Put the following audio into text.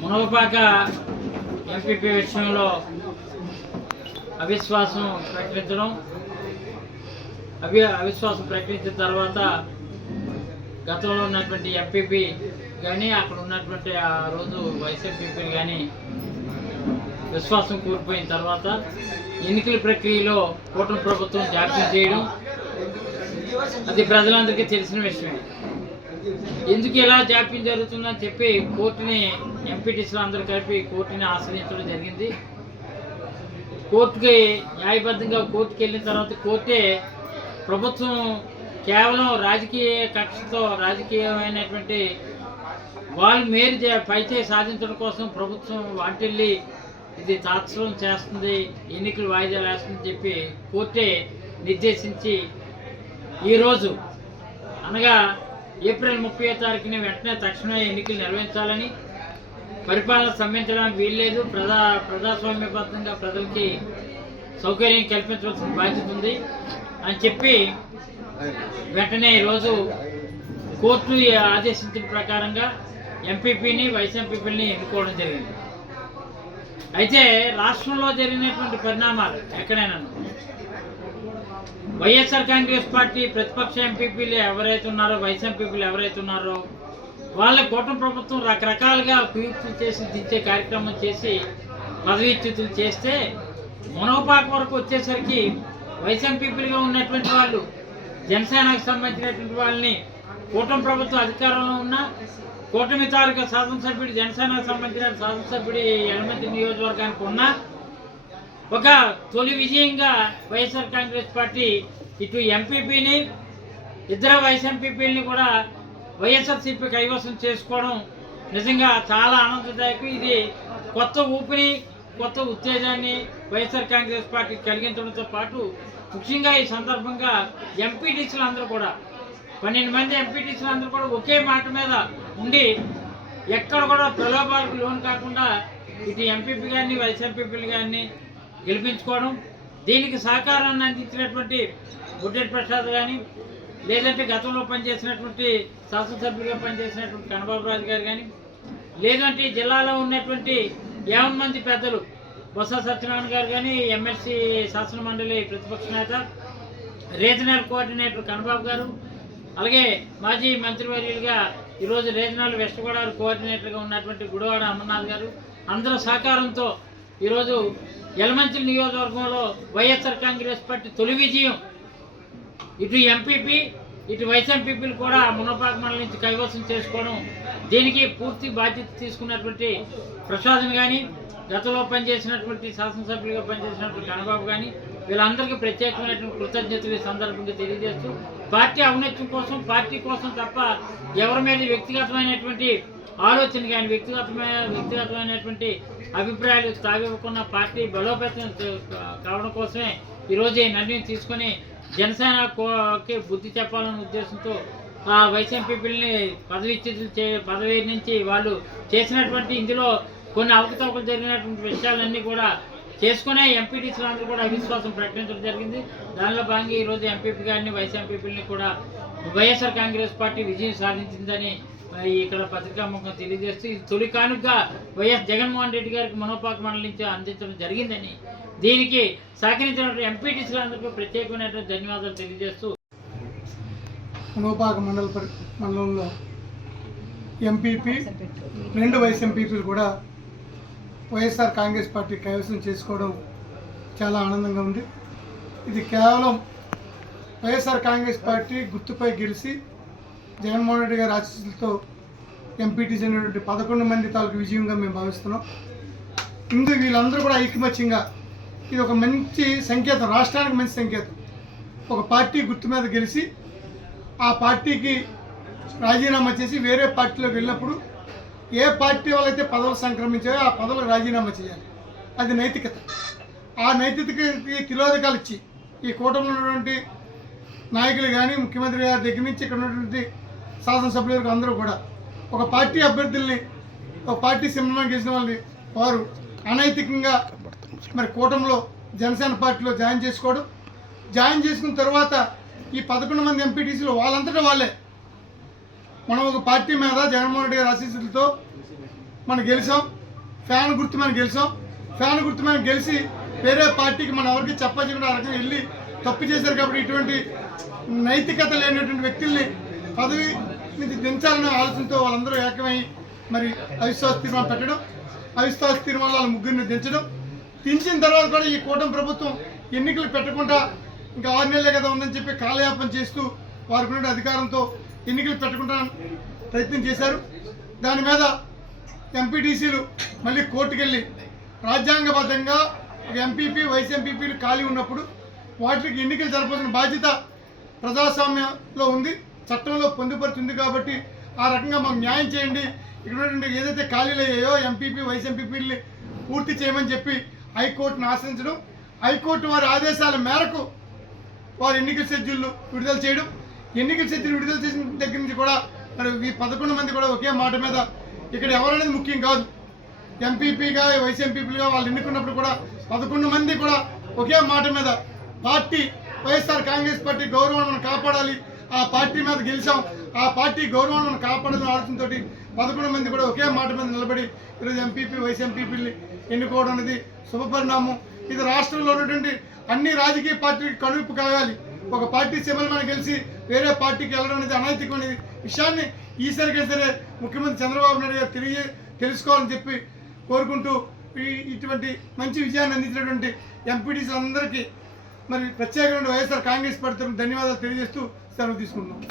Munagapaka MPP విషయంలో అవిశ్వాసం ప్రకటించడం, అవిశ్వాసం ప్రకటించిన తర్వాత గతంలో ఉన్నటువంటి ఎంపీపీ కానీ అక్కడ ఉన్నటువంటి ఆ రోజు వైస్ ఎంపీపీలు కానీ విశ్వాసం కోల్పోయిన తర్వాత ఎన్నికల ప్రక్రియలో కూటమి ప్రభుత్వం జాప్యం చేయడం అది ప్రజలందరికీ తెలిసిన విషయమే. ఎందుకు ఇలా జాప్యం జరుగుతుందని చెప్పి కోర్టుని ఎంపీటీసీలు అందరూ కలిపి కోర్టుని ఆశ్రయించడం జరిగింది. కోర్టుకి న్యాయబద్ధంగా కోర్టుకి వెళ్ళిన తర్వాత కోర్టే ప్రభుత్వం కేవలం రాజకీయ కక్షతో రాజకీయమైనటువంటి వాళ్ళు మేలు పైచే సాధించడం కోసం ప్రభుత్వం వాటిల్లి ఇది తాత్సరం చేస్తుంది, ఎన్నికలు వాయిదాలు వేస్తుందని చెప్పి కోర్టే నిర్దేశించి ఈరోజు అనగా ఏప్రిల్ 30వ తారీఖున వెంటనే తక్షణమే ఎన్నికలు నిర్వహించాలని, పరిపాలన స్తంభించడానికి వీల్లేదు, ప్రజాస్వామ్యబద్ధంగా ప్రజలకి సౌకర్యం కల్పించవలసిన బాధ్యత ఉంది అని చెప్పి వెంటనే ఈరోజు కోర్టు ఆదేశించిన ప్రకారంగా ఎంపీపీని వైస్ ఎంపీపీని ఎన్నుకోవడం జరిగింది. అయితే రాష్ట్రంలో జరిగినటువంటి పరిణామాలు ఎక్కడైనా వైఎస్ఆర్ కాంగ్రెస్ పార్టీ ప్రతిపక్ష ఎంపీపీలు ఎవరైతే ఉన్నారో వైస్ ఎంపీపీలు ఎవరైతే ఉన్నారో వాళ్ళ కూటమి ప్రభుత్వం రకరకాలుగా కుయుక్తులు చేసి దించే కార్యక్రమం చేసి పదవీచ్యుతులు చేస్తే మునగపాక వరకు వచ్చేసరికి వైస్ ఎంపీపీలుగా ఉన్నటువంటి వాళ్ళు జనసేనకు సంబంధించినటువంటి వాళ్ళని కూటమి ప్రభుత్వం అధికారంలో ఉన్న కూటమి తాలూకా శాసనసభ్యుడు జనసేనకు సంబంధించిన శాసనసభ్యుడి ఎలమంచి నియోజకవర్గానికి ఉన్న ఒక తొలి విజయంగా వైఎస్ఆర్ కాంగ్రెస్ పార్టీ ఇటు ఎంపీపీని ఇద్దరు వైస్ ఎంపీపీలని కూడా వైఎస్ఆర్సీపీ కైవసం చేసుకోవడం నిజంగా చాలా ఆనందదాయకం. ఇది కొత్త ఊపిరి, కొత్త ఉత్తేజాన్ని వైఎస్ఆర్ కాంగ్రెస్ పార్టీ కలిగించడంతో పాటు ముఖ్యంగా ఈ సందర్భంగా ఎంపీటీసీలు అందరూ కూడా 12 మంది ఎంపీటీసీలు అందరూ కూడా ఒకే మాట మీద ఉండి ఎక్కడ కూడా ప్రలోభాలకు లోన్ కాకుండా ఇటు ఎంపీపీ కానీ వైస్ ఎంపీపీలు కానీ గెలిపించుకోవడం, దీనికి సహకారాన్ని అందించినటువంటి బుడ్డెట్ ప్రసాద్ కానీ లేదంటే గతంలో పనిచేసినటువంటి శాసనసభ్యులుగా పనిచేసినటువంటి కన్నబాబు రాజు గారు కానీ లేదంటే జిల్లాలో ఉన్నటువంటి 50 మంది పెద్దలు బొత్స సత్యనారాయణ గారు కానీ ఎమ్మెల్సీ శాసన మండలి ప్రతిపక్ష నేత రీజనల్ కోఆర్డినేటర్ కన్నబాబు గారు, అలాగే మాజీ మంత్రివర్యులుగా ఈరోజు రీజనల్ వెస్ట్ గోదావరి కోఆర్డినేటర్గా ఉన్నటువంటి గుడివాడ అమర్నాథ్ గారు అందరూ సహకారంతో ఈరోజు యలమంచిలి నియోజకవర్గంలో వైఎస్ఆర్ కాంగ్రెస్ పార్టీ తొలి విజయం ఇటు ఎంపీపీ ఇటు వైస్ ఎంపీపీలు కూడా మునగపాక మండలం నుంచి కైవసం చేసుకోవడం, దీనికి పూర్తి బాధ్యత తీసుకున్నటువంటి ప్రసాద్ని కానీ గతంలో పనిచేసినటువంటి శాసనసభ్యులుగా పనిచేసినటువంటి కన్నబాబు కానీ వీళ్ళందరికీ ప్రత్యేకమైనటువంటి కృతజ్ఞతలు ఈ సందర్భంగా తెలియజేస్తూ పార్టీ ఔన్నత్యం కోసం పార్టీ కోసం తప్ప ఎవరి మీద వ్యక్తిగతమైనటువంటి ఆలోచన కానీ వ్యక్తిగతమైనటువంటి అభిప్రాయాలు తావివ్వకుండా పార్టీ బలోపేతం కావడం కోసమే ఈరోజు ఈ నిర్ణయం తీసుకొని జనసేనకి బుద్ధి చెప్పాలనే ఉద్దేశంతో వైస్ ఎంపీపీలని పదవి నుంచి వాళ్ళు చేసినటువంటి ఇందులో కొన్ని అవకతవకలు జరిగినటువంటి విషయాలన్నీ కూడా చేసుకునే ఎంపీటీసీలు అందరూ కూడా అవిశ్వాసం ప్రకటించడం జరిగింది. దానిలో భాగంగా ఈరోజు ఎంపీపీ గారిని వైస్ ఎంపీపీలని కూడా వైఎస్ఆర్ కాంగ్రెస్ పార్టీ విజయం సాధించిందని ఇక్కడ పత్రికాముఖం తెలియజేస్తూ ఇది తొలి కానుకగా వైఎస్ జగన్మోహన్ రెడ్డి గారికి మునగపాక మండలం నుంచి అందించడం జరిగిందని దీనికి సహకరించినటువంటి ఎంపీటీసీలు అందరికీ ప్రత్యేకమైనటువంటి ధన్యవాదాలు తెలియజేస్తూ మునగపాక మండలంలో ఎంపీపీ 2 వైస్ ఎంపీపీలు కూడా వైఎస్ఆర్ కాంగ్రెస్ పార్టీ కైవసం చేసుకోవడం చాలా ఆనందంగా ఉంది. ఇది కేవలం వైఎస్ఆర్ కాంగ్రెస్ పార్టీ గుర్తుపై గెలిచి జగన్మోహన్ రెడ్డి గారి ఆశీస్సులతో ఎంపీటీసీ అనేటువంటి 11 మంది తాలూకు విజయంగా మేము భావిస్తున్నాం. వీళ్ళందరూ కూడా ఐకమత్యంగా ఇది ఒక మంచి సంకేతం, రాష్ట్రానికి మంచి సంకేతం. ఒక పార్టీ గుర్తు మీద గెలిచి ఆ పార్టీకి రాజీనామా చేసి వేరే పార్టీలోకి వెళ్ళినప్పుడు ఏ పార్టీ వాళ్ళైతే పదవులు సంక్రమించాయో ఆ పదవులకు రాజీనామా చేయాలి. అది నైతికత. ఆ నైతికతకి తిలోదకాలు ఇచ్చి ఈ కూటమిలో ఉన్నటువంటి నాయకులు కానీ ముఖ్యమంత్రి గారి దగ్గర నుంచి ఇక్కడ ఉన్నటువంటి శాసనసభ్యులకు అందరూ కూడా ఒక పార్టీ అభ్యర్థుల్ని ఒక పార్టీ సింహంగా గెలిచిన వాళ్ళని వారు అనైతికంగా మరి కూటమిలో జనసేన పార్టీలో జాయిన్ చేసుకున్న తర్వాత ఈ 11 మంది ఎంపీటీసీలు వాళ్ళంతటా వాళ్ళే మనం ఒక పార్టీ మీద జగన్మోహన్ రెడ్డి గారి ఆశీస్సులతో మనం గెలిచాం, ఫ్యాన్ గుర్తు మనం గెలిచాం. ఫ్యాన్ గుర్తు మనం గెలిచి వేరే పార్టీకి మనం ఎవరికి చెప్పకుండా ఆ రకంగా వెళ్ళి తప్పు చేశారు. కాబట్టి ఇటువంటి నైతికత లేనటువంటి వ్యక్తుల్ని పదవి నుంచి దించాలనే ఆలోచనతో వాళ్ళందరూ ఏకమై మరి అవిశ్వాస తీర్మానం పెట్టడం, అవిశ్వాస తీర్మానాల ముగ్గురిని దించడం, దించిన తర్వాత కూడా ఈ కూటమి ప్రభుత్వం ఎన్నికలు పెట్టకుండా ఇంకా 6 నెలలే కదా ఉందని చెప్పి కాలయాపన చేస్తూ వారికి ఉన్న అధికారంతో ఎన్నికలు పెట్టకుండా ప్రయత్నం చేశారు. దాని మీద ఎంపీటీసీలు మళ్ళీ కోర్టుకెళ్ళి రాజ్యాంగబద్ధంగా ఎంపీపీ వైస్ ఎంపీపీలు ఖాళీ ఉన్నప్పుడు వాటికి ఎన్నికలు జరపాల్సిన బాధ్యత ప్రజాస్వామ్యంలో ఉంది, చట్టంలో పొందుపరుచుంది. కాబట్టి ఆ రకంగా మాకు న్యాయం చేయండి, ఇక్కడ ఏదైతే ఖాళీలు అయ్యాయో ఎంపీపీ వైస్ ఎంపీపీలని పూర్తి చేయమని చెప్పి హైకోర్టును ఆశ్రయించడం, హైకోర్టు వారి ఆదేశాల మేరకు వారు ఎన్నికల షెడ్యూల్ను విడుదల చేయడం, ఎన్నికల షెడ్యూల్ విడుదల చేసిన దగ్గర నుంచి కూడా మరి ఈ 11 మంది కూడా ఒకే మాట మీద ఇక్కడ ఎవరనేది ముఖ్యం కాదు. ఎంపీపీగా వైస్ ఎంపీపీలుగా వాళ్ళు ఎన్నుకున్నప్పుడు కూడా 11 మంది కూడా ఒకే మాట మీద పార్టీ వైఎస్ఆర్ కాంగ్రెస్ పార్టీ గౌరవాన్ని మనం కాపాడాలి, ఆ పార్టీ మీద గెలిచాం, ఆ పార్టీ గౌరవాన్ని మనం కాపాడాలని ఆలోచనతో 11 మంది కూడా ఒకే మాట మీద నిలబడి ఈరోజు ఎంపీపీ వైస్ ఎంపీపీని ఎన్నుకోవడం అనేది శుభపరిణామం. ఇది రాష్ట్రంలో ఉన్నటువంటి అన్ని రాజకీయ పార్టీలకు కనువిప్పు కాగాలి. ఒక పార్టీ సీమల మీద గెలిచి వేరే పార్టీకి వెళ్ళడం అనేది అనైతికమైన విషయాన్ని ఈసారికైనా సరే ముఖ్యమంత్రి చంద్రబాబు నాయుడు గారు తెలుసుకోవాలని చెప్పి కోరుకుంటూ ఇటువంటి మంచి విజయాన్ని అందించినటువంటి ఎంపీటీసీలందరికీ మరి ప్రత్యేకమైన వైఎస్ఆర్ కాంగ్రెస్ పార్టీ తరఫున ధన్యవాదాలు తెలియజేస్తూ సెలవు తీసుకుంటున్నాం.